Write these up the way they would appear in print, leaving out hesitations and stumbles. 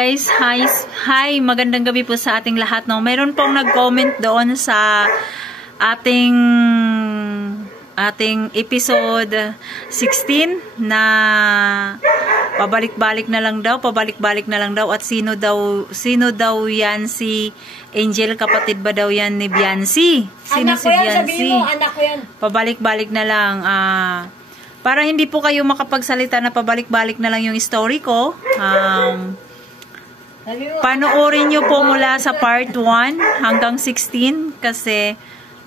Guys, hi, magandang gabi po sa ating lahat. No? Meron pong nag-comment doon sa ating episode 16 na pabalik-balik na lang daw at sino daw yan si Angel, kapatid ba daw yan ni Biancy? Sino anak si ko yan, Biancy? sabihin mo, anak ko yan. Pabalik-balik na lang. Para hindi po kayo makapagsalita na pabalik-balik na lang yung story ko. Panoorin nyo po mula sa part 1 hanggang 16 kasi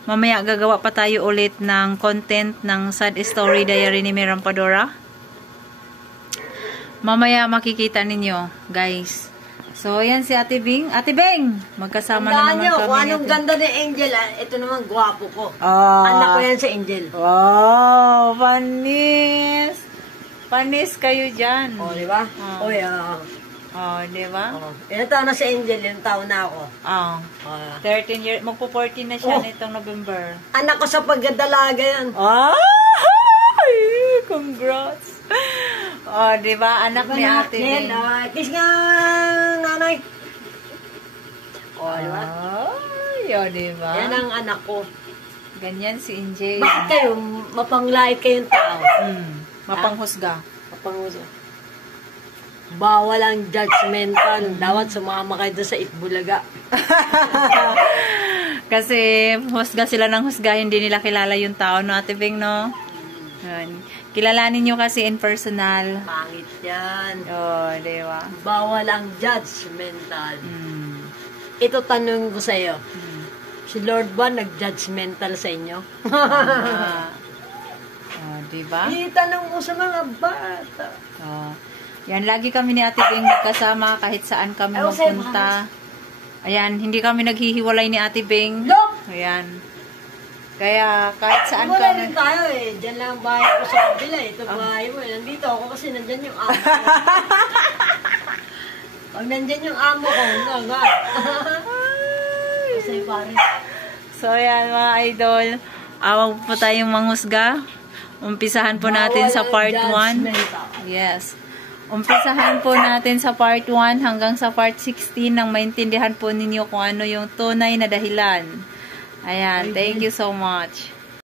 mamaya gagawa pa tayo ulit ng content ng Sad Story Diary ni Merampadora. Mamaya makikita ninyo, guys. So, yan si Ate Bing. Ate Bing! Magkasama na naman kami. Kung anong ganda ni Angel, ito naman gwapo ko. Oh. Anak ko yan si Angel. Wow! Panis! Panis kayo dyan. O, di ba? Oh. O, yeah. Oh, di ba? Oh. Ilan taon na si Angel, ilan taon na ako. Oh. 13 years. Magpo-14 na siya nitong November. Anak ko sa pagdalaga yan. Oh! Congrats! Oh, di ba? Anak ni Ate Bing. Kiss nga, nanay. O, di ba? Ay, oh, di ba? Yan ang anak ko. Ganyan si Angel. Bakit kayo, mapanglait kayong tao? Mapanghusga. Mapanghusga. Bawal ang judgmental. Dapat sumama kayo doon sa Itbulaga. Kasi husga sila ng husga, hindi nila kilala yung tao, no, Ate Bing, no? Kilalanin nyo kasi in personal. Pangit yan. Oh, di ba? Bawal ang judgmental. Ito tanong ko sa iyo. Si Lord ba nag-judgmental sa inyo? Oh, di ba? Itanong mo sa mga bata. Oh. Yan, lagi kami ni Ate Bing magkasama kahit saan kami magpunta. Ayan, hindi kami naghihiwalay ni Ate Bing. Look! Ayan. Kaya kahit saan wala kami. rin tayo eh. Diyan lang ang bahay ko sa kabila. Ito bahay mo. Nandito ako kasi nandyan yung amo ko. Pag nandyan yung amo ko, nga. Kasi pare. So, ayan mga idol. Awag po tayong manghusga. Umpisahan po natin sa part 1. Yes. Umpisahan po natin sa part 1 hanggang sa part 16 nang maintindihan po ninyo kung ano yung tunay na dahilan. Ayan. Thank you so much.